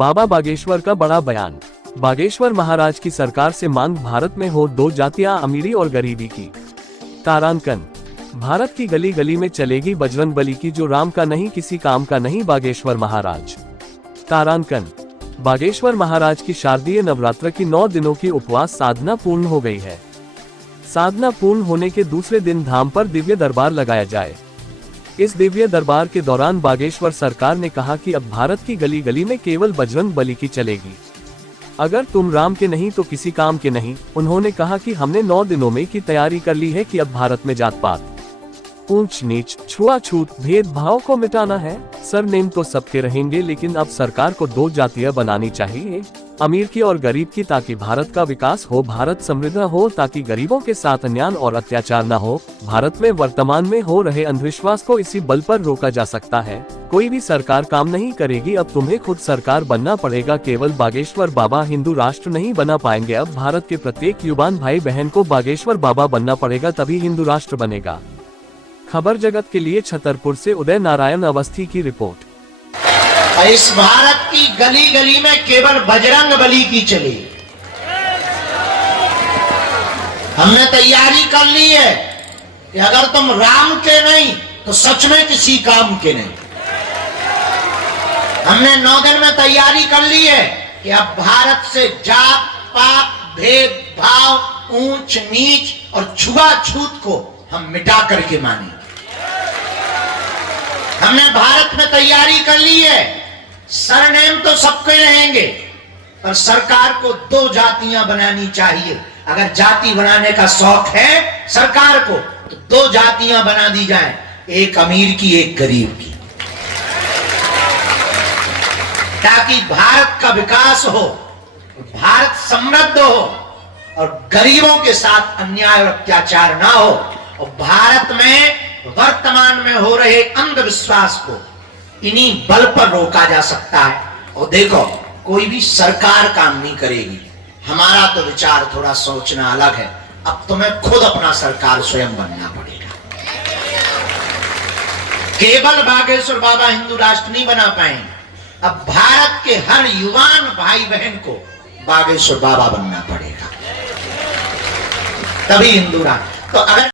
बाबा बागेश्वर का बड़ा बयान। बागेश्वर महाराज की सरकार से मांग भारत में हो दो जातियां, अमीरी और गरीबी की। तारांकन। भारत की गली गली में चलेगी बजरंग बली की, जो राम का नहीं किसी काम का नहीं, बागेश्वर महाराज। तारांकन। बागेश्वर महाराज की शारदीय नवरात्र की 9 दिनों की उपवास साधना पूर्ण हो गई है। साधना पूर्ण होने के दूसरे दिन धाम पर दिव्य दरबार लगाया जाए। इस दिव्य दरबार के दौरान बागेश्वर सरकार ने कहा कि अब भारत की गली गली में केवल बजरंग बली की चलेगी। अगर तुम राम के नहीं तो किसी काम के नहीं। उन्होंने कहा कि हमने 9 दिनों में की तैयारी कर ली है कि अब भारत में जात पात, ऊंच नीच, छुआछूत, भेदभाव को मिटाना है। सरनेम तो सबके रहेंगे, लेकिन अब सरकार को 2 जातियां बनानी चाहिए, अमीर की और गरीब की, ताकि भारत का विकास हो, भारत समृद्ध हो, ताकि गरीबों के साथ अन्याय और अत्याचार न हो। भारत में वर्तमान में हो रहे अंधविश्वास को इसी बल पर रोका जा सकता है। कोई भी सरकार काम नहीं करेगी, अब तुम्हें खुद सरकार बनना पड़ेगा। केवल बागेश्वर बाबा हिंदू राष्ट्र नहीं बना पाएंगे, अब भारत के प्रत्येक युवान भाई बहन को बागेश्वर बाबा बनना पड़ेगा, तभी हिंदू राष्ट्र बनेगा। खबर जगत के लिए छतरपुर से उदय नारायण अवस्थी की रिपोर्ट। इस भारत की गली गली में केवल बजरंग बली की चली। हमने तैयारी कर ली है कि अगर तुम राम के नहीं तो सच में किसी काम के नहीं। हमने 9 दिन में तैयारी कर ली है कि अब भारत से जात पात, भेदभाव, ऊंच नीच और छुआछूत को हम मिटा करके मानेंगे। हमने भारत में तैयारी कर ली है, सरनेम तो सबके रहेंगे, पर सरकार को 2 जातियां बनानी चाहिए। अगर जाति बनाने का शौक है सरकार को, तो 2 जातियां बना दी जाएं, एक अमीर की, एक गरीब की, ताकि भारत का विकास हो, भारत समृद्ध हो और गरीबों के साथ अन्याय और अत्याचार ना हो। और भारत में वर्तमान में हो रहे अंधविश्वास को इन्हीं बल पर रोका जा सकता है। और देखो, कोई भी सरकार काम नहीं करेगी। हमारा तो विचार थोड़ा सोचना अलग है। अब तुम्हें खुद अपना सरकार स्वयं बनना पड़ेगा। केवल बागेश्वर बाबा हिंदू राष्ट्र नहीं बना पाएंगे, अब भारत के हर युवान भाई बहन को बागेश्वर बाबा बनना पड़ेगा, तभी हिंदू राष्ट्र। तो अगर